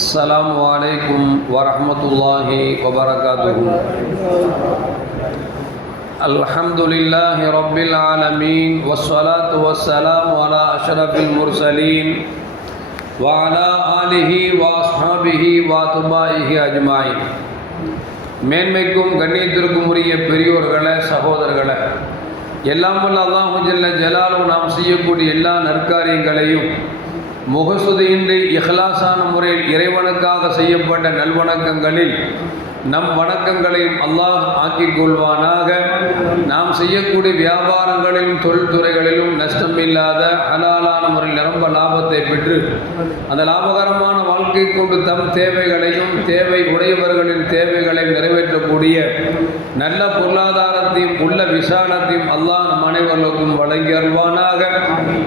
السلام عليكم ورحمة الله وبركاته الحمد لله رب العالمين والصلاة والسلام على أشرف المرسلين وعلى آله وأصحابه وأتباعه أجمعين மேன்மைக்கும் கண்ணியத்திற்கும் உரிய பெரியோர்களே சகோதரர்களே எல்லாம் வல்ல அல்லாஹு ஜல்ல ஜலாலும் நாம் செய்யக்கூடிய எல்லா நற்காரியங்களையும் முகசுதியின்றி இஹ்லாசான முறையில் இறைவனுக்காக செய்யப்பட்ட நல்வணக்கங்களில் நம் வணக்கங்களையும் அல்லாஹ் ஆக்கிக் கொள்வானாக. நாம் செய்யக்கூடிய வியாபாரங்களிலும் தொழில்துறைகளிலும் நஷ்டம் இல்லாத ஹலாலான முறையில் நிரம்ப லாபத்தை பெற்று அந்த லாபகரமான வாழ்க்கை கொண்டு தம் தேவைகளையும் தேவை உடையவர்களின் தேவைகளையும் நிறைவேற்றக்கூடிய நல்ல பொருளாதாரத்தையும் உள்ள விசாலத்தையும் அல்லாஹ் நம் அனைவர்களுக்கும் வழங்கி அருள்வானாக.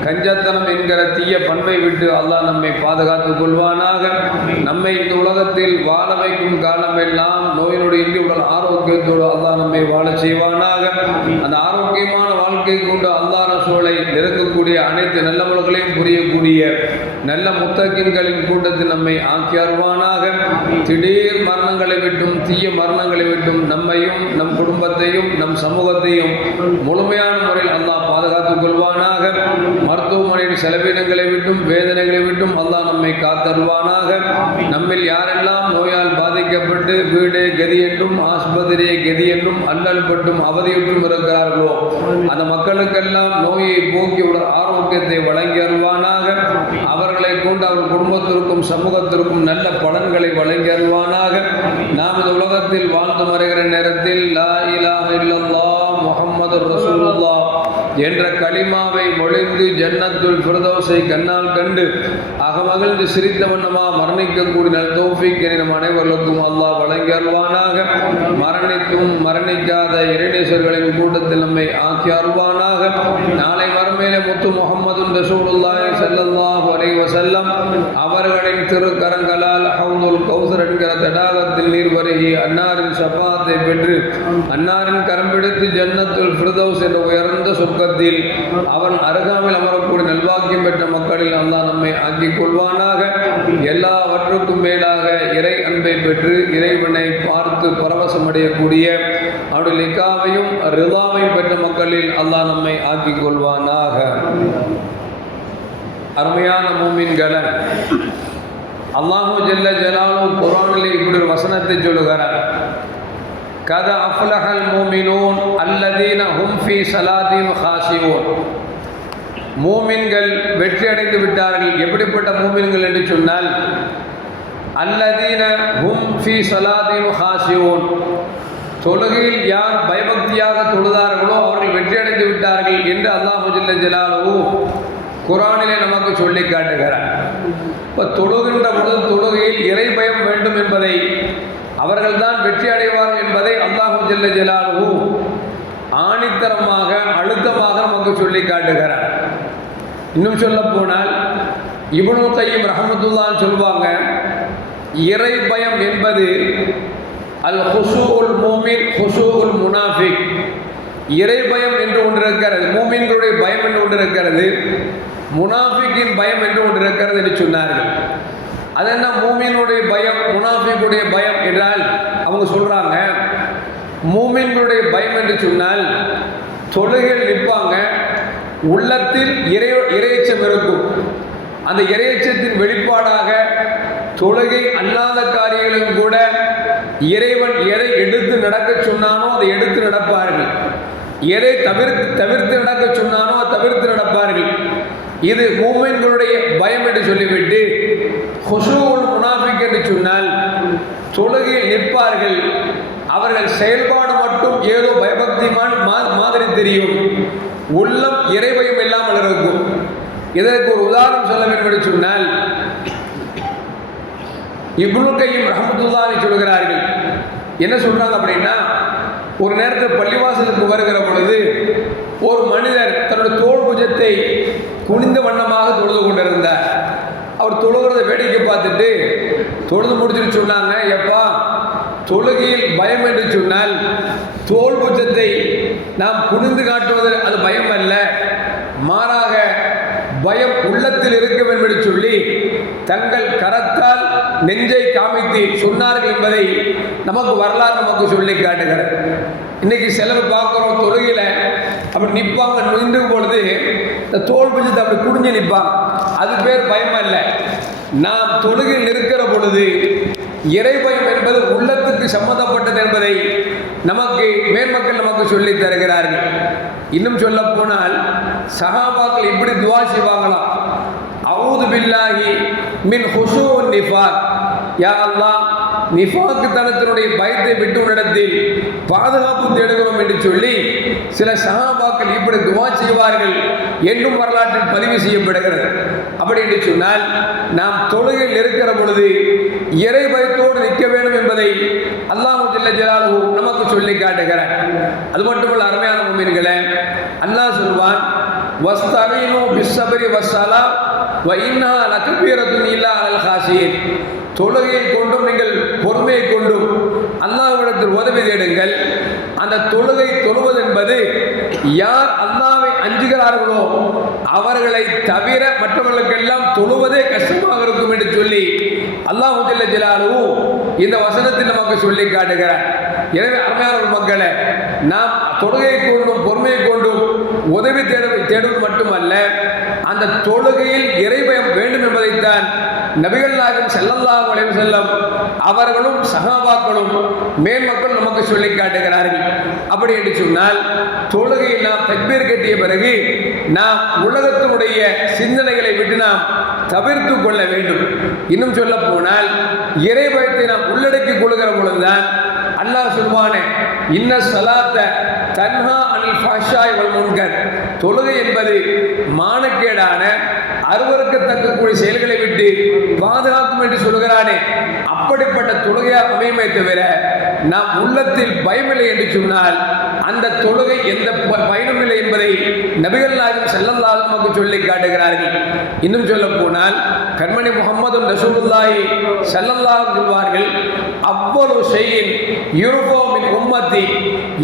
கஞ்சத்தனம் என்கிற தீய பண்பை விட்டு அல்லாஹ் நம்மை பாதுகாத்துக் கொள்வானாக. நம்மை இந்த உலகத்தில் வாழ வைக்கும் காலமெல்லாம் நோயினுடைய இன்றி உடல் ஆரோக்கியத்தோடு அல்லாஹ் நம்மை வாழச் செய்வானாக. அந்த ஆரோக்கிய ஆரோக்கியமான வாழ்க்கை கொண்டு அல்லார சூழலை நெருங்கக்கூடிய அனைத்து நல்லவர்களையும் புரியக்கூடிய நல்ல முத்தகின்களின் கூட்டத்தில் நம்மை ஆக்கி அருவானாக திடீர் மரணங்களை விட்டும் தீய மரணங்களை விட்டும் நம்மையும் நம் குடும்பத்தையும் நம் சமூகத்தையும் முழுமையான முறையில் அல்லாஹ் பாதுகாத்துக் கொள்வானாக. மருத்துவமனையின் செலவினங்களை விட்டும் வேதனைகளை விட்டும் அல்லாஹ் நம்மை காத்தருவானாக நம்மில் யாரெல்லாம் பாதிக்கப்பட்டு வீடு கதி என்றும் ஆஸ்பத்திரி கதி என்றும் அல்லல் பட்டும் அவதியுற்றும் இருக்கிறார்களோ? அந்த மக்களுக்கெல்லாம் நோயை போக்கி போக்கியுடன் ஆரோக்கியத்தை வழங்கி அருவானாக அவர்களை கொண்டு அவர் குடும்பத்திற்கும் சமூகத்திற்கும் நல்ல பலன்களை வழங்கி அருவானாக நாம் இந்த உலகத்தில் வாழ்ந்து வருகிற நேரத்தில் லா இலாஹ இல்லல்லா முகமது ரசூலுல்லாஹ் என்ற களிமாவை மொழிந்து ஜன்னத்துல் பிரதோசை கண்ணால் கண்டு அகமகிழ்ந்து சிரித்த வண்ணமா மரணிக்கக்கூடிய நல் என நம் அனைவர்களுக்கும் அல்லாஹ் வழங்கி அருள்வானாக. மரணிக்கும் மரணிக்காத இறைநேசர்களின் கூட்டத்தில் நம்மை ஆக்கி அருள்வானாக. நாளை மறுமையிலே முத்து முகமது ரசூலுல்லாஹி ஸல்லல்லாஹு அலைஹி வஸல்லம் அவர்களின் திருக்கரங்களால் ஹவுதுல் கௌசர் என்கிற தடாகத்தில் நீர் வருகி அன்னாரின் சப்பாத்தை பெற்று அன்னாரின் கரம்பிடித்து ஜன்னத்துல் ஃபிர்தௌஸ் என்ற உயர்ந்த சந்தர்ப்பத்தில் அவன் அருகாமல் அமரக்கூடிய நல்வாக்கியம் பெற்ற மக்களில் அல்லாஹ் நம்மை ஆக்கிக் கொள்வானாக. எல்லாவற்றுக்கும் மேலாக இறை அன்பை பெற்று இறைவனை பார்த்து பரவசம் அடையக்கூடிய அவருடைய லிக்காவையும் ரிதாவையும் பெற்ற மக்களில் அல்லாஹ் நம்மை ஆக்கிக் கொள்வானாக. அருமையான மூமின்களை அல்லாஹு ஜெல்ல ஜலாலு குரானில் இப்படி ஒரு வசனத்தை சொல்லுகிறார். கத அஃப்லஹல் மூமினூன் அல்லதீன ஹும் ஃபி சலாதீன் ஹாசிவோன் மூமின்கள் வெற்றி அடைந்து விட்டார்கள். எப்படிப்பட்ட மூமின்கள் என்று சொன்னால் அல்லதீன ஹும் ஃபி சலாதீன் ஹாசிவோன் தொழுகையில் யார் பயபக்தியாக தொழுதார்களோ அவர்கள் வெற்றி அடைந்து விட்டார்கள் என்று அல்லாஹு ஜல்ல ஜலாலு குரானிலே நமக்கு சொல்லி காட்டுகிறார். இப்போ தொழுகின்ற பொழுது தொழுகையில் இறை பயம் வேண்டும் என்பதை அவர்கள்தான் வெற்றி அடைவார்கள் என்பதை அல்லாஹு ஜெல்ல ஜலாலு ஆணித்தரமாக அழுத்தமாக நமக்கு சொல்லி காட்டுகிறார். இன்னும் சொல்ல போனால் இவனு கையும் ரஹமத்துல்லான்னு சொல்லுவாங்க இறை பயம் என்பது அல் ஹுசூல் மூமின் ஹுசூல் முனாஃபிக். இறை பயம் என்று ஒன்று இருக்கிறது மூமின்களுடைய பயம் என்று ஒன்று இருக்கிறது முனாஃபிக்கின் பயம் என்று ஒன்று இருக்கிறது என்று சொன்னார்கள். அது என்ன மூமியினுடைய பயம் முனாஃபிக்குடைய பயம் என்றால் அவங்க சொல்கிறாங்க மூமின்களுடைய பயம் என்று சொன்னால் தொழுகையில் நிற்பாங்க உள்ளத்தில் இறை இறையச்சம் இருக்கும். அந்த இறையச்சத்தின் வெளிப்பாடாக தொழுகை அல்லாத காரியங்களும் கூட இறைவன் எதை எடுத்து நடக்க சொன்னானோ அதை எடுத்து நடப்பார்கள். எதை தவிர்த்து தவிர்த்து நடக்க சொன்னானோ தவிர்த்து நடப்பார்கள். இது மூமென்களுடைய பயம் என்று சொல்லிவிட்டு ஹொசூன் முனாஃபிக் என்று சொன்னால் தொழுகையில் நிற்பார்கள். அவர்கள் செயல்பாடு மட்டும் ஏதோ பயபக்திமான் மாதிரி தெரியும். உள்ளம் இறைபயம் இல்லாமல் இருக்கும். இதற்கு ஒரு உதாரணம் சொல்ல வேண்டும் என்று சொன்னால் இப்னு கையும் ரஹமத்துல்லான்னு சொல்கிறார்கள் என்ன சொல்றாங்க அப்படின்னா ஒரு நேரத்தில் பள்ளிவாசலுக்கு வருகிற பொழுது ஒரு மனிதர் தன்னுடைய தோல் புஜத்தை குனிந்த வண்ணமாக தொழுது கொண்டிருந்தார். அவர் தொழுகிறத வேடிக்கை பார்த்துட்டு தொழுது முடிச்சுட்டு சொன்னாங்க எப்பா தொழுகையில் பயம் என்று சொன்னால் தோல் புஜத்தை நாம் குனிந்து காட்டுவது அது பயம் அல்ல. மாறாக பயம் உள்ளத்தில் இருக்க வேண்டும் என்று சொல்லி தங்கள் கரத்தால் நெஞ்சை காமித்து சொன்னார்கள் என்பதை நமக்கு வரலாறு நமக்கு சொல்லி காட்டுகிறது இன்னைக்கு சிலர் பார்க்குறோம் தொழுகையில் அப்படி நிற்பாங்க நின்று பொழுது இந்த தோல் பிடிச்சது அப்படி குடிஞ்சு நிற்பாங்க அது பேர் பயமா இல்லை. நாம் தொழுகையில் இருக்கிற பொழுது இறைபயம் என்பது உள்ளத்துக்கு சம்மந்தப்பட்டது என்பதை நமக்கு மேன்மக்கள் நமக்கு சொல்லித் தருகிறார்கள். இன்னும் சொல்ல போனால் சஹாபாக்கள் எப்படி துவா செய்வாங்களாம் அவுது பில்லாஹி மின் ஹுசூ நிஃபாக். யா அல்லா நிஃபாக்கு தனத்தினுடைய பயத்தை விட்டு நடத்தில் பாதுகாப்பு தேடுகிறோம் என்று சொல்லி சில சகாபாக்கள் இப்படி துவா செய்வார்கள் என்றும் வரலாற்றில் பதிவு செய்யப்படுகிறது. அப்படி என்று சொன்னால் நாம் தொழுகையில் இருக்கிற பொழுது இறை பயத்தோடு நிற்க வேண்டும் என்பதை அல்லாஹு ஜல்ல நமக்கு சொல்லி காட்டுகிறார். அது மட்டுமல்ல அருமையான முமீன்களே அல்லாஹ் சொல்வான் வஸ்தவீனு பிஸ்ஸபரி வஸ்ஸலா வ இன்னா லகபீரத்துன் இல்லா அலல் காசியின் தொழுகையை கொண்டும் நீங்கள் பொறுமையை கொண்டும் அல்லாஹ்விடத்தில் உதவி தேடுங்கள். அந்த தொழுகை தொழுவது என்பது யார் அல்லாஹ் அஞ்சுகிறார்களோ அவர்களை தவிர மற்றவர்களுக்கெல்லாம் தொழுவதே கஷ்டமாக இருக்கும் என்று சொல்லி அல்லாஹ் ஜல்ல இந்த வசனத்தில் நமக்கு சொல்லி காட்டுகிறார். எனவே அருமையான மக்களே நாம் தொழுகையை கொண்டும் பொறுமையை கொண்டும் உதவி தேடும் தேடுவது மட்டுமல்ல அந்த தொழுகையில் இறைபயம் வேண்டும் என்பதைத்தான் நபிகள் நாயகம் ஸல்லல்லாஹு அலைஹி வஸல்லம் அவர்களும் சகாபாக்களும் மேன்மக்கள் நமக்கு சொல்லி காட்டுகிறார்கள். அப்படி என்று சொன்னால் தொழுகையில் நாம் தக்பீர் கட்டிய பிறகு நாம் உலகத்தினுடைய சிந்தனைகளை விட்டு நாம் தவிர்த்து கொள்ள வேண்டும். இன்னும் சொல்ல போனால் இறைபயத்தை நாம் உள்ளடக்கி கொள்கிற பொழுதுதான் அல்லாஹ் சொல்வானே இன்ன சலாத்த தன்ஹா அனில் ஃபாஷாய் வல் முன்கர். தொழுகை என்பது மானக்கேடான அருவருக்கத்தக்கக்கூடிய செயல்களை விட்டு பாதுகாக்கும் என்று சொல்கிறானே அப்படிப்பட்ட தொழுகையாக அமையுமே தவிர நாம் உள்ளத்தில் பயமில்லை என்று சொன்னால் அந்த தொழுகை எந்த ப- பயனுமில்லை என்பதை நபிகள் நாயகம் செல்லல்லாஹு நமக்கு சொல்லி காட்டுகிறார்கள். இன்னும் சொல்ல போனால் கண்மணி முகமது ரசூலுல்லாஹி ஸல்லல்லாஹு சொல்வார்கள் அவ்வளவு செய்யின் யூரோமின் உம்மத்தி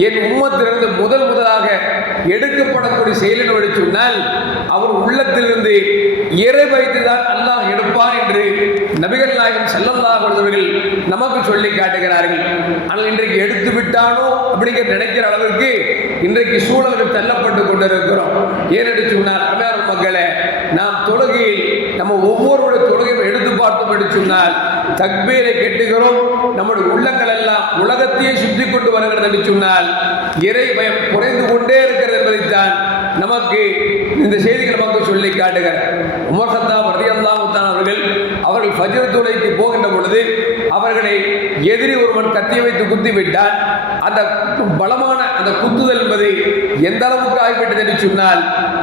என் உம்மத்திலிருந்து முதல் முதலாக எடுக்கப்படக்கூடிய செயலின் வழி சொன்னால் அவர் உள்ளத்திலிருந்து இறை வைத்து தான் அல்லாஹ் எடுப்பார் என்று நபிகள் நாயகம் ஸல்லல்லாஹு அவர்கள் நமக்கு சொல்லி காட்டுகிறார்கள். ஆனால் இன்றைக்கு எடுத்து விட்டானோ அப்படிங்கிற நினைக்கிற அளவிற்கு இன்றைக்கு சூழல்கள் தள்ளப்பட்டு கொண்டிருக்கிறோம். ஏனென்று சொன்னால் அமேர் மக்களை நாம் தொழுகையில் நம்ம ஒவ்வொருவருடைய தொழுகையும் எடுத்து பார்த்தோம் என்று சொன்னால் தக்பீரை கெட்டுகிறோம். நம்முடைய உள்ளங்கள் எல்லாம் உலகத்தையே சுற்றி கொண்டு வருகிறது என்று சொன்னால் இறை பயம் குறைந்து கொண்டே இருக்கிறது என்பதைத்தான் நமக்கு இந்த செய்திகள் நமக்கு சொல்லி காட்டுகிறார் உமர் சத்தாப் ரலியல்லாஹு ஃபஜ்ர் துளைக்கு போகின்ற பொழுது அவர்களை எதிரி ஒருவன் கத்தி வைத்து குத்தி விட்டால் அந்த பலமான அந்த குத்துதல் என்பது எந்த அளவுக்கு ஆகிவிட்டது என்று சொன்னால்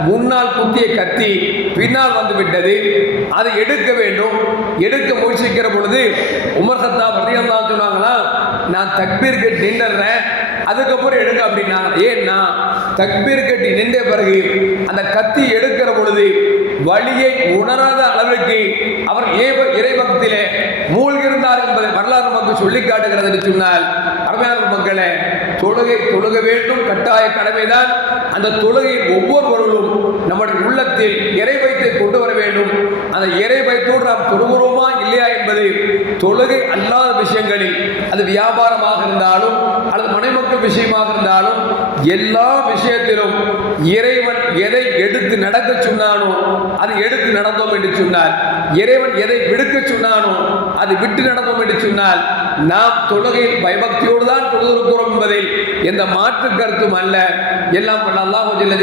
முன்னால் குத்திய கத்தி பின்னால் வந்து விட்டது. அதை எடுக்க வேண்டும். எடுக்க முயற்சிக்கிற பொழுது உமர் சத்தாப் ரலியல்லாஹு சொன்னாங்கன்னா நான் தக்பீர் நின்றுறேன் அதுக்கப்புறம் எடுங்க அப்படின்னா ஏன்னா தக்பீர் கட்டி நின்ற பிறகு அந்த கத்தி எடுக்கிற பொழுது வழியை உணராத அளவிற்கு அவர் ஏவ- இறைபக்தியிலே மூழ்கிருந்தார் என்பதை வரலாறு மக்கள் சொல்லி காட்டுகிறது என்று சொன்னால் அருமையான மக்களே தொழுகை தொழுக வேண்டும் கட்டாய கடமைதான். அந்த தொழுகையில் ஒவ்வொருவர்களும் நம்முடைய உள்ளத்தில் இறை வைத்தை கொண்டு வர வேண்டும். அந்த இறை வைத்தோடு நாம் தொழுகிறோமா இல்லையா என்பது தொழுகை அல்லாத விஷயங்களில் அது வியாபாரமாக இருந்தாலும் அல்லது மனைமக்கள் விஷயமாக இருந்தாலும் எல்லா விஷயத்திலும் இறைவன் எதை எடுத்து நடக்க சொன்னானோ அது எடுத்து நடந்தோம் என்று சொன்னார் இறைவன் எதை விடுக்க சொன்னானோ அது விட்டு நடந்தோம் என்று சொன்னால் நாம் தொழுகையில் பயபக்தியோடு தான் தொழுதிருக்கிறோம் என்பதில் எந்த மாற்று கருத்தும் அல்ல. எல்லாம் பண்ண அல்லாஹ் ஜல்ல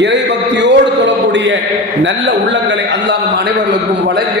இறை பக்தியோடு தொழக்கூடிய நல்ல உள்ளங்களை அல்லாஹ் அனைவர்களுக்கும் வழங்கி